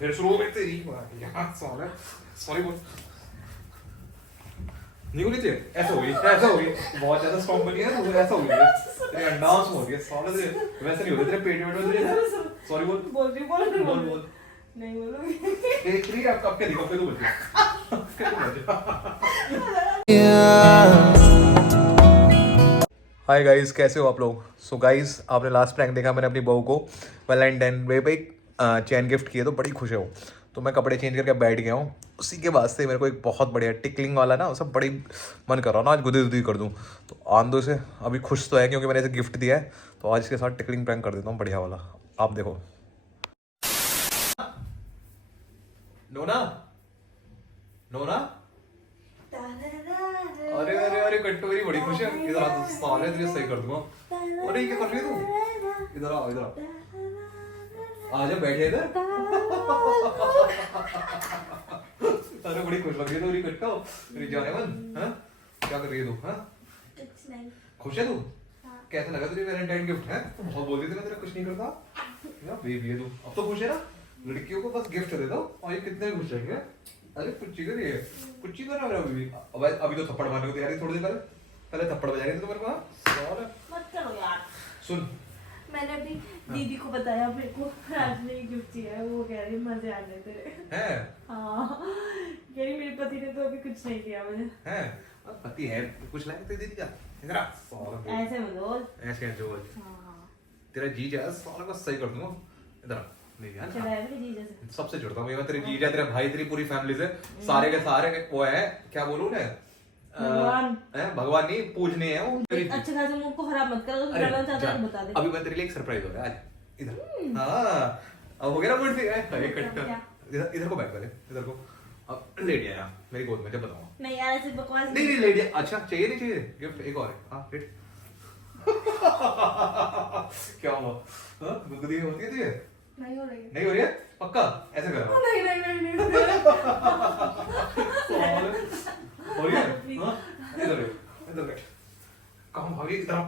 फिर शुरू हो गई तेरी यार साला सॉरी बोल नहीं होनी चाहिए ऐसा हो गई बहुत ज्यादा स्ट्रॉन्ग बनी है तो ऐसा हो गया तेरे अंडास हो गया साला तेरे वैसे नहीं होते तेरे पेट में तेरे सॉरी बोल बोल नहीं बोलूंगी एक फ्री आप कब के दिखो फिर तू बोल हाय गाइस कैसे हो आप लोग। सो गाइस आपने लास्ट प्रैंक देखा मैंने अपनी बहू को वैलेंटाइन डे पे एक चैन गिफ्ट किए तो बड़ी खुश है वो। तो मैं कपड़े चेंज करके बैठ गया हूँ। उसी के बाद से मेरे को एक बहुत बढ़िया टिकलिंग वाला ना सब बड़ी मन कर रहा हूँ ना आज गुदी गुदी कर दूँ। तो आंदो से अभी खुश तो है क्योंकि मैंने इसे गिफ्ट दिया है तो आज इसके साथ टिकलिंग प्रैंक कर देता हूँ बढ़िया वाला। आप देखो नोना नोना अरे अरे अरे कट्टू मेरी बड़ी खुश है। इधर आ साले तुझे सही कर दूंगा। अरे क्या कर रही है तू इधर आ जा बैठे इधर अरे बड़ी खुश लग रही है तू मेरी कट्टू मेरी जाने मन हाँ क्या कर रही है तू हाँ खुश है तू कैसा लगा तुझे वैलेंटाइन गिफ्ट है तू बहुत बोल रही थी ना तेरा कुछ नहीं करता यार बेबी है तू अब तो खुश है ना लड़कियों को बस गिफ्ट दे दो और ये कितने खुश रहेंगे। अरे कुछ कर रही है कुछ कर रहा है अभी तो थप्पड़ मारने को तैयारी थोड़ी देर पहले थप्पड़ बजा रही थी तो मेरे को मत करो यार। सुन मैंने अभी दीदी को बताया मेरे को आज ने गिफ्ट दिया है वो कह रही मजे आ रहे तेरे हैं हाँ कह रही मेरे पति ने तो अभी कुछ नहीं किया मुझे हैं पति है कुछ लाए तेरी दीदी का इधर आ ऐसे मत बोल ऐसे कैसे बोल हाँ तेरा जीजा साला को सही कर दूंगा इधर आ नहीं यार चला है मेरी जीजा से सबसे जुड़ता हूँ मैं तेरे जीजा तेरा भाई तेरी पूरी फैमिली से सारे के वो है क्या बोलूं ना भगवान नहीं पूजने हैं वो अच्छे खासे मूड को खराब मत करो तो चाहता है बता दे अभी मैं तेरे लिए एक सरप्राइज हो रहा है आज इधर हाँ अब हो गया ना मूड इधर को बैठ पहले इधर को अब लेट जाया मेरी गोद में जब बताऊंगा नहीं यार ऐसे बकवास नहीं लेट जाए अच्छा चाहिए नहीं चाहिए गिफ्ट एक और हाँ लेट क्या हुआ हाँ गुदगुदी होती है तुझे नहीं हो रही है नहीं हो रही है पक्का ऐसे कर नहीं हो रही है हाँ इधर बैठ कहाँ भागी इधर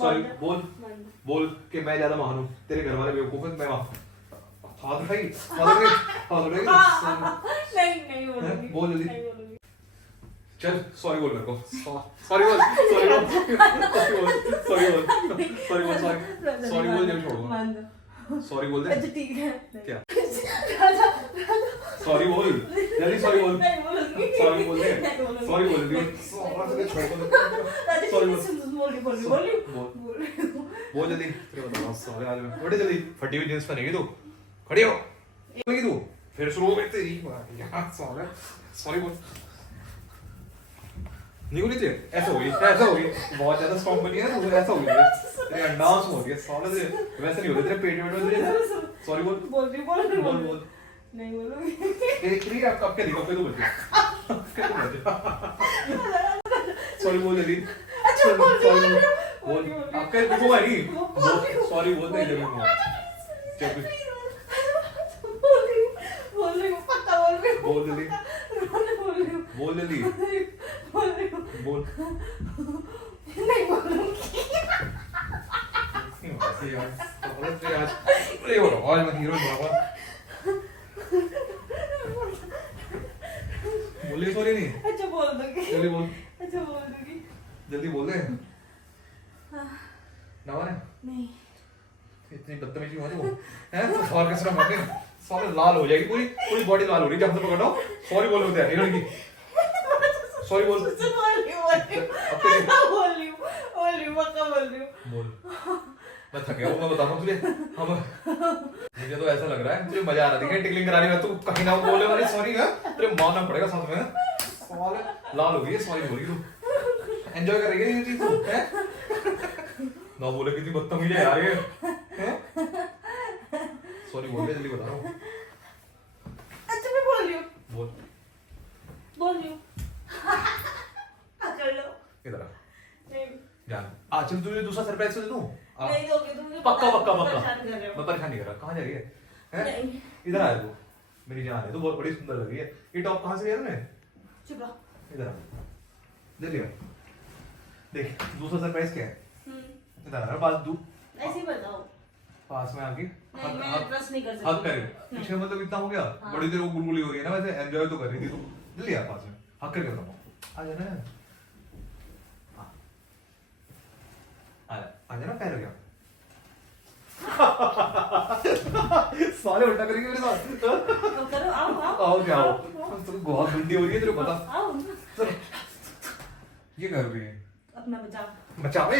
सॉरी बोल कि मैं ज्यादा महान हूँ तेरे घर वाले बेवकूफ हैं मैं हाथ उठाई नहीं बोलूंगी बोल जल्दी नहीं बोलूंगी चल सॉरी बोल मेरे को सॉरी बोल जल्दी छोड़ो सॉरी बोल दे अच्छा ठीक है क्या सॉरी बोल जल्दी सॉरी बोल दे सॉरी बोल जल्दी बोल जल्दी सॉरी आज मैं थोड़ी जल्दी फटी हुई जींस पहनेगी तू खड़ी हो तू फिर शुरू हो गई तेरी यार सॉरी बोल नहीं होनी चाहिए ऐसा हो गई बहुत ज्यादा स्ट्रॉन्ग बनी है तो ऐसा हो गया तेरे अंडास हो गया साला तेरे वैसे नहीं होते तेरे पेट में सॉरी बोल बोल नहीं बोलूंगी एक फ्री आप कब के दिखो फिर तू बोल सॉरी बोल जल्दी अच्छा बोल आपका देखो भाई सॉरी बोल नहीं जरूर बोल रही हूँ पक्का बोल रही हूँ बोल जल्दी बोल नहीं बोलूंगी अरे हो रहा मैं हीरो बना बोलिए सॉरी नहीं अच्छा बोल दूंगी जल्दी बोल अच्छा बोल दूंगी जल्दी बोल दे ना नहीं इतनी बदतमीजी हो रही है तो सॉरी कैसे मारते सारे लाल हो जाएगी पूरी बॉडी लाल हो रही है जब से पकड़ो सॉरी बोल होते हैं लड़की सॉरी बोल बोल मैं थक गया हूँ मैं बताता हूँ तुझे हम मुझे तो ऐसा लग रहा है तुझे मजा आ रहा है टिकलिंग कराने में तू कहीं ना बोले वाले सॉरी है तेरे मारना पड़ेगा साथ में साले लाल हो गई है सॉरी बोल रही तू एंजॉय कर रही है ये चीज तू हैं ना बोले कितनी बदतमीजी है यार ये सॉरी बोल दे जल्दी बता रहा हूँ अच्छा मैं बोल रही हूँ बोल कर लो इधर आ नहीं जान आज चल तुझे दूसरा सरप्राइज दे दूं नहीं दोगे तुम मुझे पक्का परेशान कर रहे हो। मैं परेशान नहीं कर रहा कहाँ जा रही है हैं नहीं इधर आ तू मेरी जान है तू बहुत बड़ी सुंदर लग रही है ये टॉप कहाँ से लिया तूने चुप रहो इधर आ जल्दी आ देख दूसरा सरप्राइज क्या है इधर आ बात तू ऐसे ही पास में आके नहीं मैं ट्रस्ट नहीं कर सकती। हक करे पीछे, मतलब इतना हो गया। बड़ी देर वो गुलगुली हो रही है ना, वैसे एंजॉय तो कर रही थी तू, जल्दी आ पास में, हक करके बताऊँ, आ जाना, आ जाना, पैर हो गया। साले उल्टा करेंगे मेरे साथ। करो, आओ आओ आओ क्या आओ, तो बहुत ठंडी हो रही है तेरे को पता। आओ ये कर रही है अपना बचाओ। बचावे।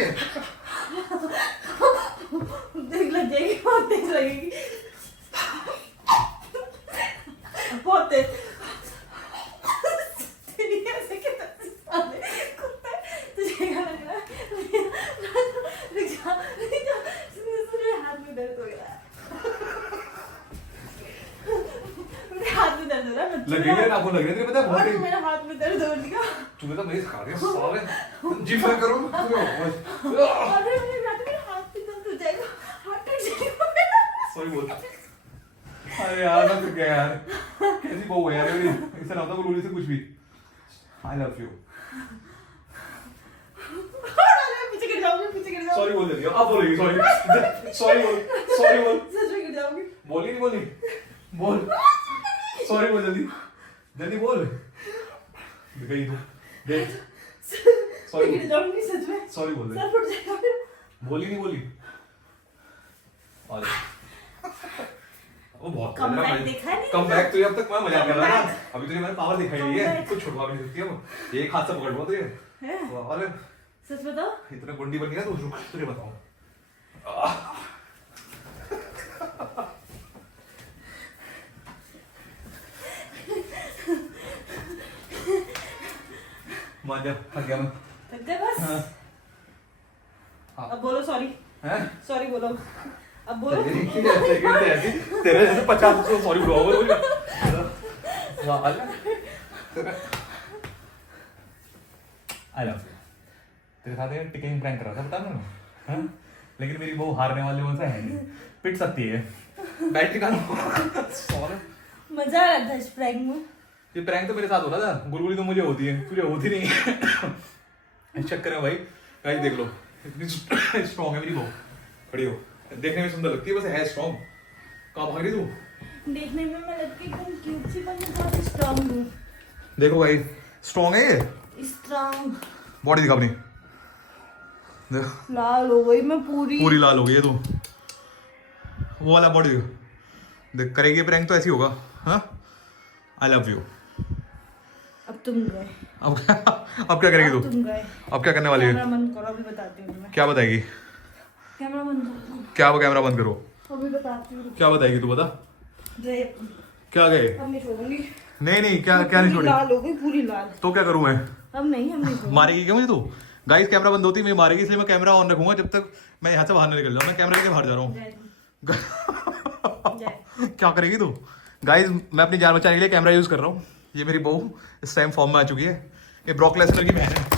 देख लग जाएगी, बहुत तेज लगेगी, बहुत तेज। तेरी ऐसे के साले कुत्ता तुझे क्या लग रहा है? रुक जा, मेरे हाथ में दर्द हो गया। मेरे हाथ में दर्द हो रहा है। लगेगा ना, आपको लग रहा है तेरे, पता है बहुत और मेरे हाथ में दर्द हो रहा है। तूने तो मेरे सिखा दिया साले, जिम में करो तुम्हें। अरे मेरे हाथ में दर्द हो जाएगा, हाथ टूट जाएगा मेरा। सॉरी बोल। अरे यार ना तो क्या यार, कैसी बहू है यार मेरी, ऐसा ना होता बोलूं से कुछ भी। I love you. पीछे गिर जाओगे, पीछे गिर जाओगे। सॉरी बोल देती हूँ, अब बोलेगी सॉरी। सॉरी बोल, सॉरी बोल। सच में गिर जाओगे। बोली नहीं बोली, बोल सॉरी बोल, जल्दी जल्दी बोल। गई तू, देख सॉरी गिर जाऊंगी सच में। सॉरी बोल दे। सर फुट जाएगा मेरा। बोली नहीं बोली। वो बहुत कमबैक देखा है नहीं? कमबैक तो अब तक मैं मजा कर रहा था ना, Comeback। अभी तुझे मैंने पावर दिखाई नहीं है, कुछ छुड़वा भी नहीं सकती है। एक हाथ से पकड़ हुआ तुझे। है? अरे सच बताओ। इतना गुंडी बन गया तो रुक, तुझे बताऊं। मान जा, थक गया मैं। थक गए बस। हाँ। अब बोलो सॉरी। हैं? सॉरी बोलो। अब बोलो। तेरे जैसे 50 सॉरी बोलो। I love you. तेरे साथ एक टिकिंग प्रैंक कर रहा था, बता ना, हाँ? लेकिन मेरी बहू हारने वाले कौन सा है नहीं, पिट सकती है। बैटरी का मजा आ रहा था इस प्रैंक में। ये प्रैंक तो मेरे साथ हो रहा था, गुलगुली तो मुझे होती है, तुझे होती नहीं है। इस चक्कर में भाई गाइस देख लो, इतनी स्ट्रॉन्ग है मेरी बहू, खड़ी हो, देखने में सुंदर लगती है, बस है स्ट्रॉन्ग। कहाँ भाग रही तू? देखने में मैं लगती एकदम क्यूट सी, पर मैं बहुत स्ट्रांग हूँ। देखो भाई स्ट्रॉन्ग है ये, स्ट्रांग। बॉडी दिखा अपनी, देख लाल हो गई मैं पूरी। पूरी लाल हो गई है तू, वो वाला बॉडी देख, करेगी प्रैंक तो ऐसी होगा। हाँ, आई लव यू। अब तुम गए। अब क्या करेगी तू? तुम गए। अब क्या करने वाली है? कैमरा बंद करो, अभी बताती हूँ मैं। क्या बताएगी? कैमरा बंद करो। क्या वो कैमरा बंद करो? अभी बताती हूँ। क्या बताएगी तू, बता। गए। क्या गए? अब नहीं छोड़ूंगी। नहीं नहीं, क्या क्या नहीं छोड़ी? लाल हो गई पूरी लाल। तो क्या करूं मैं? अब नहीं छोड़ूंगी। मारेगी क्या मुझे तू? गाइस कैमरा बंद होती है मैं मारेगी, इसलिए मैं कैमरा ऑन रखूंगा जब तक मैं यहाँ से बाहर नहीं निकल जाऊँ। मैं कैमरा लेके बाहर जा रहा हूँ। क्या करेगी तू? गाइस मैं अपनी जान बचाने के लिए कैमरा यूज कर रहा हूँ। ये मेरी बहू इस टाइम फॉर्म में आ चुकी है, ये ब्रॉक लेसनर की बहन है।